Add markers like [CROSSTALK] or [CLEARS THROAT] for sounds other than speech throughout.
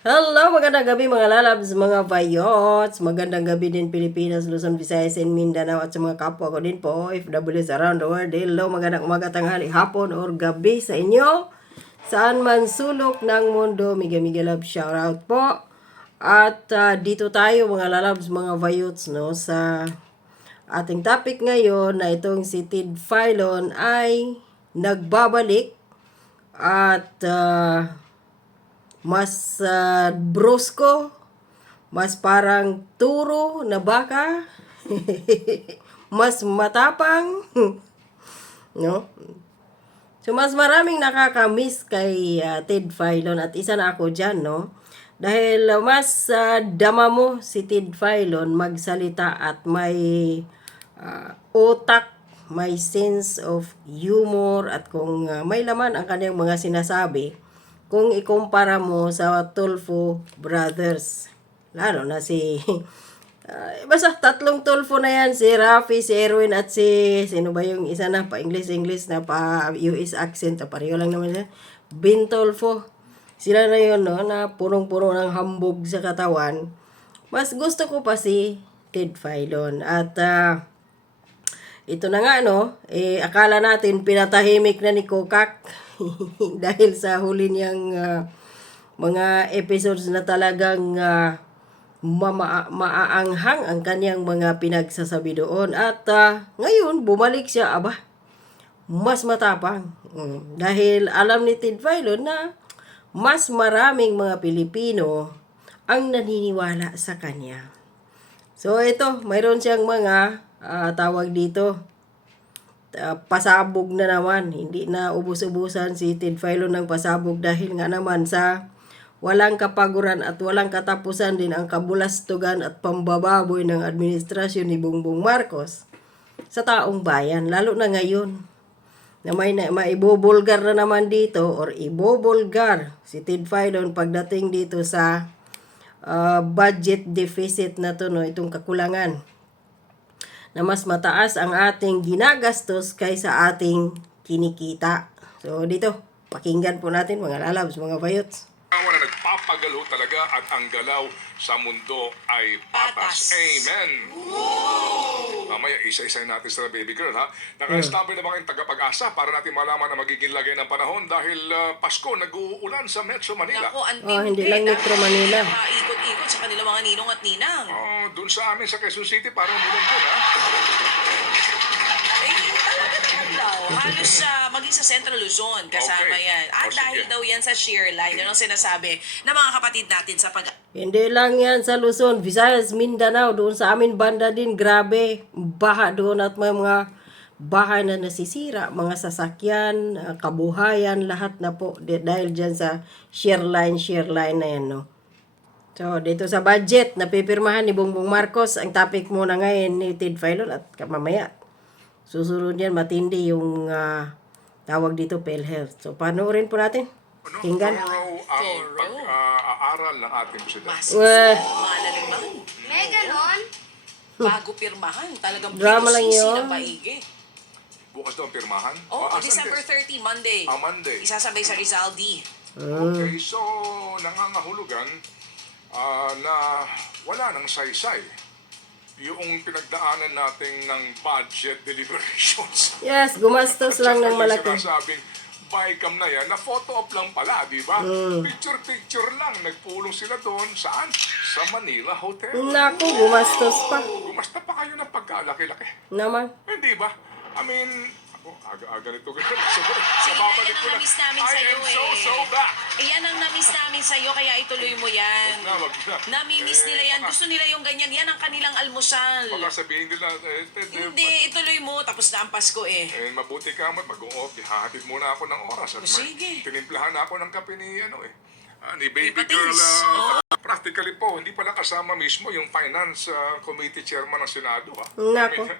Hello, magandang gabi mga lalabs, mga bayots. Magandang gabi din Pilipinas, Luzon, Visayas, and Mindanao at sa mga kapwa ko din po, OFWs around the world. Hello, magandang umaga, tanghali, hapon, or gabi sa inyo. Saan man sulok ng mundo, miga miga love shout out po. At ah, dito tayo mga lalabs, mga bayots, no, sa ating topic ngayon na itong si Tid Filon ay nagbabalik at ah, mas uh, brusko, mas parang turo na baka, [LAUGHS] mas matapang, [LAUGHS] no? So, mas maraming nakakamiss kay uh, Ted Filon at isa na ako dyan, no? Dahil uh, mas uh, dama mo si Ted Filon magsalita at may uh, utak, may sense of humor at kung uh, may laman ang kanyang mga sinasabi, kung ikumpara mo sa Tulfo Brothers. Lalo na si... [LAUGHS] ah, basta tatlong Tulfo na yan. Si Rafi, si Erwin at si... Sino ba yung isa na pa English-English na pa US accent. Pareho lang naman yan. Bin Tulfo. Sila na yun, no? Na punong-puno ng hambog sa katawan. Mas gusto ko pa si Ted Filon. At... ah, ito na nga, no? Eh, akala natin pinatahimik na ni Kokak [LAUGHS] dahil sa huli niyang ah, mga episodes na talagang mama- maaanghang ang kanyang mga pinagsasabi doon. At ah, ngayon, bumalik siya, aba, mas matapang. Mm, Dahil alam ni Ted Filon na mas maraming mga Pilipino ang naniniwala sa kanya. So ito, mayroon siyang mga ah, tawag dito, ah, pasabog na naman. Hindi na ubus-ubusan si Ted Filon ng pasabog dahil nga naman sa walang kapaguran at walang katapusan din ang kabulastugan at pambababoy ng administrasyon ni Bongbong Marcos sa taong bayan, lalo na ngayon na may na, maibubulgar na naman dito or ibubulgar si Ted Filon pagdating dito sa uh, budget deficit na to no itong kakulangan na mas mataas ang ating ginagastos kaysa ating kinikita. So dito, pakinggan po natin mga lalabs, mga bayots. Awa na nagpapagalaw talaga at ang galaw sa mundo ay patas. Patas. Amen. Mamaya, isa-isa natin sa baby girl, ha? Naka-stamper na ba kayong tagapag-asa para natin malaman ang magiging lagay ng panahon dahil ah, Pasko, nag-uulan sa Metro Manila. Naku, ang Oh, hindi lang Metro Manila. Ikot-ikot sa kanilang mga ninong at ninang. Oh, dun sa amin sa Quezon City, parang mulan dun, ha? Eh, talaga naman daw. Halos sa, maging sa Central Luzon, kasama Okay. yan. O, sige. dahil daw yan sa shear line, yun ang sinasabi ng mga kapatid natin sa pag Hindi lang yan sa Luzon, Visayas, Mindanao, doon sa amin banda din, grabe. Baha doon at may mga bahay na nasisira, mga sasakyan, ah, kabuhayan, lahat na po. Dahil dyan sa share line, share line na yan, no? So, dito sa budget, napipirmahan ni Bongbong Marcos, ang topic muna ngayon ni Ted Filon at mamaya. Susunod yan, matindi yung ah, tawag dito, PhilHealth. So, panoorin po natin. Tinggan. Thorough ang pag-aaral ng ating presidente. mas malalaman. May ganon? Bago pirmahan, talagang Drama lang yun. ng maigi. Bukas daw ang pirmahan? Oh, Ah, asan December din? 30, Monday. Ah, Monday. Isasabay sa Rizal D. Okay, so nangangahulugan ah, na wala nang saysay yung pinagdaanan natin ng budget deliberations. [LAUGHS] Yes, gumastos lang ng malaki. sinasabing bycam na yan, na photo op lang pala, di ba? Picture-picture lang, nagpulong sila doon, saan? Sa Manila Hotel. Naku, gumastos pa. Gumasta pa kayo ng pagkalaki-laki. Naman. Hindi ba? I mean, ako, aga-aga nito. So, [LAUGHS] sa Sige, namiss namin I sa'yo am so, eh. so back. Eh, yan ang namiss namin sa'yo, kaya ituloy mo yan. Na, wag na. Namimiss Eh, nila yan. Gusto nila yung ganyan. Yan ang kanilang almusal. Baka sabihin nila, eh, eh, Hindi, ituloy mo. Tapos na ang Pasko eh. Eh, mabuti ka mo, mag-off, hahatid muna ako ng oras. At O, sige. tinimplahan ako ng kape ni, ano eh, ah, ni baby Patis. girl. ah, Practically po, hindi pala kasama mismo yung finance ah, committee chairman ng Senado. Ha? Nako. [CLEARS THROAT]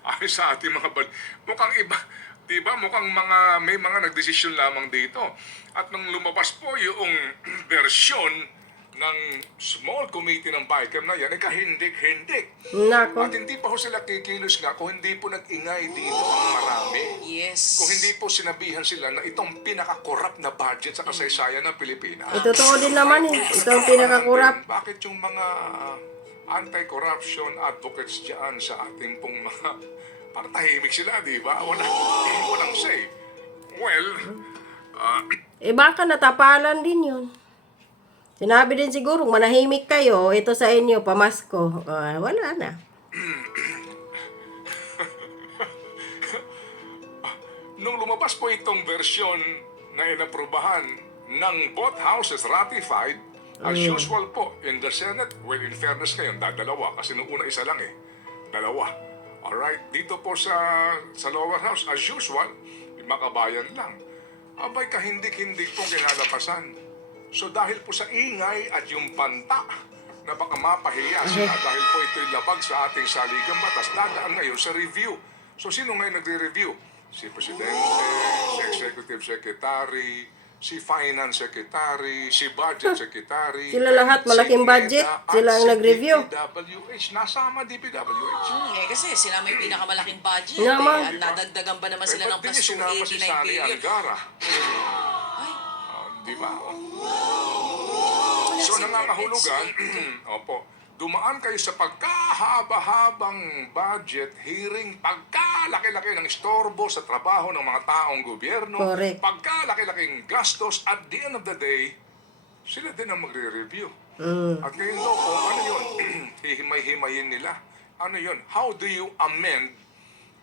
Ay sa ating mga bal... Mukhang iba, di ba? Mukhang mga, may mga nagdesisyon lamang dito. At nung lumabas po yung [CLEARS THROAT] versyon ng small committee ng BICAM na yan, eh kahindik-hindik. Nako. At hindi pa ho sila kikilos nga kung hindi po nag-ingay dito ang marami. Yes. Kung hindi po sinabihan sila na itong pinaka-corrupt na budget sa kasaysayan ng Pilipinas. Ito totoo din naman eh. Ito ang pinakakurap. Bakit yung mga anti-corruption advocates dyan sa ating pong mga parang tahimik sila, di ba? Wala, walang say. Well, ah, [CLEARS THROAT] Eh baka natapalan din yun. Sinabi din siguro, manahimik kayo, ito sa inyo, pamasko. Ah, wala na. [CLEARS THROAT] nung lumabas po itong versyon na inaprubahan ng both houses ratified, as usual po, in the Senate, well, in fairness ngayon, dadalawa, kasi nung una isa lang eh, dalawa. Alright, dito po sa, sa lower house, as usual, makabayan lang. Abay, kahindik-hindik po kinalapasan. So dahil po sa ingay at yung panta na baka mapahiya sila dahil po ito'y labag sa ating saligang batas, dadaan ngayon sa review. So sino ngayon nagre-review? Si Presidente, si Executive Secretary, si Finance Secretary, si Budget Secretary. [LAUGHS] Sila lahat, malaking si budget. Sila ang si nag-review. DPWH. Nasama DPWH. Hmm, eh, kasi sila may pinakamalaking budget. Naman. Eh, at nadagdagan ba naman sila Eh, ng plus sinama si 289 Sani billion? Angara? Ay, Ah, di ba? So nangangahulugan, [CLEARS THROAT] opo, dumaan kayo sa pagkahaba-habang budget hearing, pagkalaki-laki ng istorbo sa trabaho ng mga taong gobyerno, Correct. pagkalaki-laking gastos, at the end of the day, sila din ang magre-review. Mm. At ngayon daw po, ano yun? [CLEARS THROAT] Hihimay-himayin nila. Ano yun? How do you amend,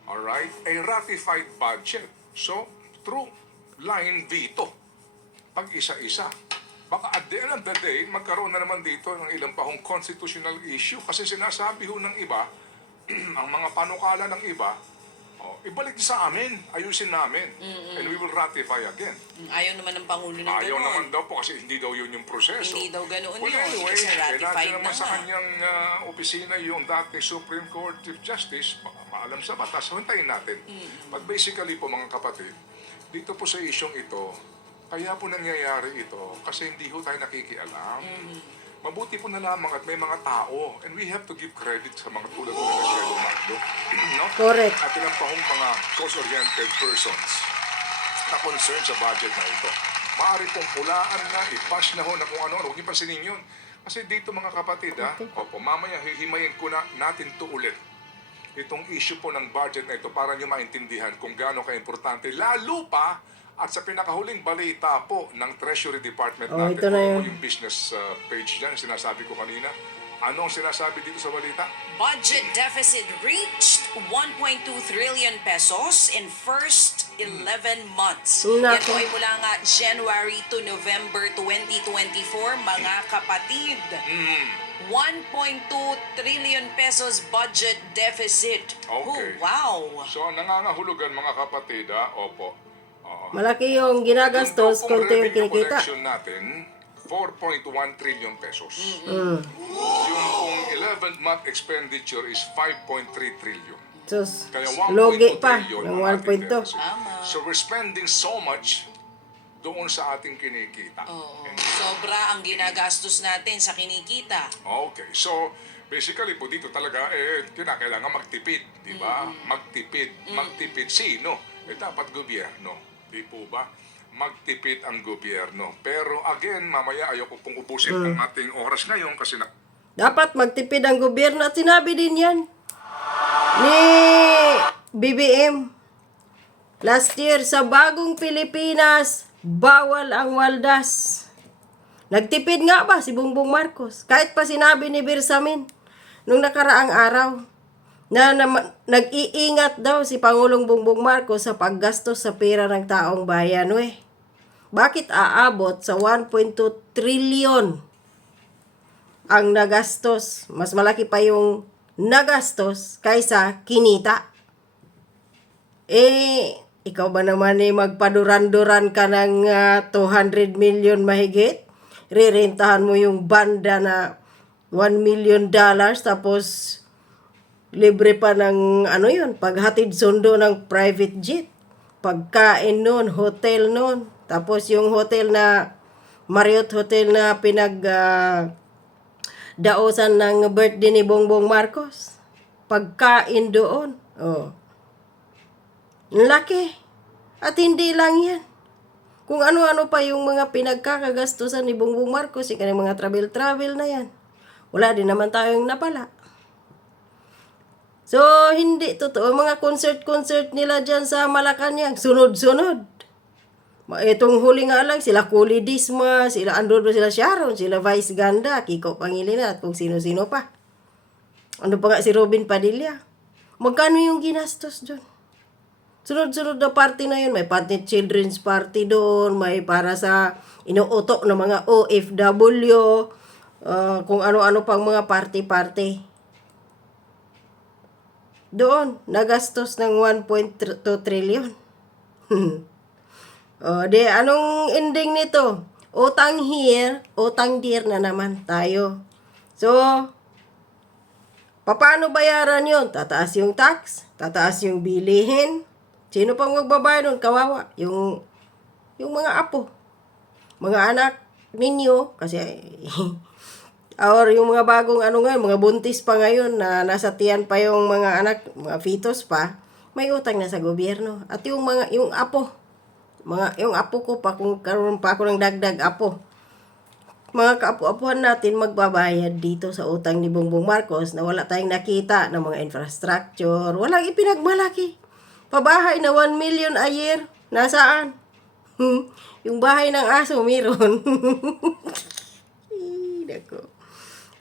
alright, a ratified budget? So, through line veto pag isa-isa. Baka at the end of the day, magkaroon na naman dito ng ilang pahong constitutional issue kasi sinasabi ho ng iba, [CLEARS THROAT] ang mga panukala ng iba, oh, ibalik sa amin, ayusin namin, and we will ratify again. hmm, ayaw naman ng Pangulo ng Ayaw gano'n. naman daw po kasi hindi daw yun yung proseso. Hindi daw ganoon well, yun, anyway, kasi eh, ratified nandiyan naman na sa kanyang ah, opisina yung dating Supreme Court Chief Justice, ma- maalam sa batas, hintayin natin. Mm. But basically po mga kapatid, dito po sa isyong ito, kaya po nangyayari ito kasi hindi ho tayo nakikialam. Mm-hmm. Mabuti po na lamang at may mga tao and we have to give credit sa mga tulad po na Magno. no? Correct. At ilang pa hong mga cause-oriented persons na concern sa budget na ito. Maaari pong pulaan na, ipass na ho na kung ano, huwag niyo pansinin yun. Kasi dito mga kapatid, ha, opo, mamaya hihimayin ko na natin to ulit. Itong issue po ng budget na ito para niyo maintindihan kung gaano ka-importante. Lalo pa at sa pinakahuling balita po ng Treasury Department Oh, natin, ito na yun. yung business uh, page dyan, sinasabi ko kanina. Ano ang sinasabi dito sa balita? Budget deficit reached 1.2 trillion pesos in first 11 months. Po ay mula nga January to November 2024, mga kapatid. Hmm. 1.2 trillion pesos budget deficit. Okay. Oh, wow. So, nangangahulugan mga kapatid, ha? Opo. Oo. Malaki yung ginagastos, Yung konti yung revenue kinikita. collection natin, 4.1 trillion pesos. Mm. Yung pong 11th month expenditure is 5.3 trillion. Sus, Kaya 1.2 logi pa trillion ng ang ating 1.2. deficit. Tama. So we're spending so much doon sa ating kinikita. Oo. Sobra ang ginagastos natin sa kinikita. Okay, so basically po dito talaga eh kinakailangan magtipid, di ba? Magtipid. Magtipid sino? Eh dapat gobyerno, di po ba? Magtipid ang gobyerno. Pero again, mamaya ayoko pong ubusin ang ating oras ngayon kasi na Dapat magtipid ang gobyerno at sinabi din yan ni BBM. Last year, sa bagong Pilipinas, bawal ang waldas. Nagtipid nga ba si Bongbong Marcos? Kahit pa sinabi ni Birsamin nung nakaraang araw na, na nag-iingat daw si Pangulong Bongbong Marcos sa paggastos sa pera ng taong bayan. Weh, bakit aabot sa 1.2 trillion ang nagastos. Mas malaki pa yung nagastos kaysa kinita. Eh, ikaw ba naman eh magpaduran-duran ka ng ah, 200 million mahigit? Rirentahan mo yung banda na 1 million dollars tapos libre pa ng ano yun, paghatid sundo ng private jet. Pagkain nun, hotel nun. Tapos yung hotel na Marriott Hotel na pinag ah, daosan ng birthday ni Bongbong Marcos. Pagkain doon. Oh. Laki. At hindi lang yan. Kung ano-ano pa yung mga pinagkakagastusan ni Bongbong Marcos, yung mga travel-travel na yan. Wala din naman tayong napala. So, hindi totoo. Mga concert-concert nila dyan sa Malacanang, sunod-sunod. Itong huli nga lang, sila Kuli Disma, sila Androdo, sila Sharon, sila Vice Ganda, Kiko Pangilinan, at kung sino-sino pa. Ano pa nga si Robin Padilla? Magkano yung ginastos doon? Sunod-sunod na party na yun. May party children's party doon. May para sa inuutok ng mga OFW. uh, kung ano-ano pang mga party-party. Doon, nagastos ng 1.2 trillion. [LAUGHS] o, di, anong ending nito? Utang here, utang there na naman tayo. So, paano bayaran yon? Tataas yung tax, tataas yung bilihin. Sino pang magbabayad nun? Kawawa. Yung, yung mga apo. Mga anak ninyo, kasi or yung mga bagong ano ngayon, mga buntis pa ngayon na nasa tiyan pa yung mga anak, mga fetus pa, may utang na sa gobyerno. At yung mga yung apo, mga yung apo ko pa kung karon pa ako ng dagdag apo. Mga kaapo-apuhan natin magbabayad dito sa utang ni Bongbong Marcos na wala tayong nakita ng mga infrastructure, walang ipinagmalaki. Pabahay na 1 million a year, nasaan? Hmm, [LAUGHS] yung bahay ng aso, meron. [LAUGHS] Ay, nako.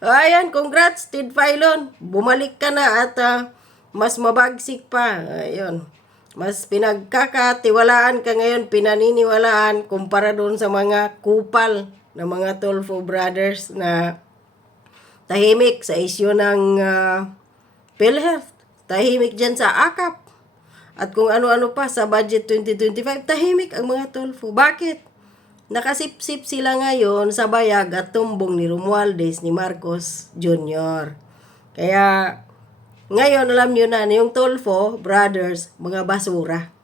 Ayan, congrats, Tid Filon. Bumalik ka na at ah, mas mabagsik pa. Ayun. Mas pinagkakatiwalaan ka ngayon, pinaniniwalaan kumpara doon sa mga kupal ng mga Tolfo brothers na tahimik sa isyu ng ah, PhilHealth. Tahimik dyan sa AKAP. At kung ano-ano pa sa budget 2025, tahimik ang mga Tolfo. Bakit? Nakasipsip sila ngayon sa bayag at tumbong ni Romualdez ni Marcos Jr. Kaya ngayon alam nyo na yung Tolfo brothers, mga basura.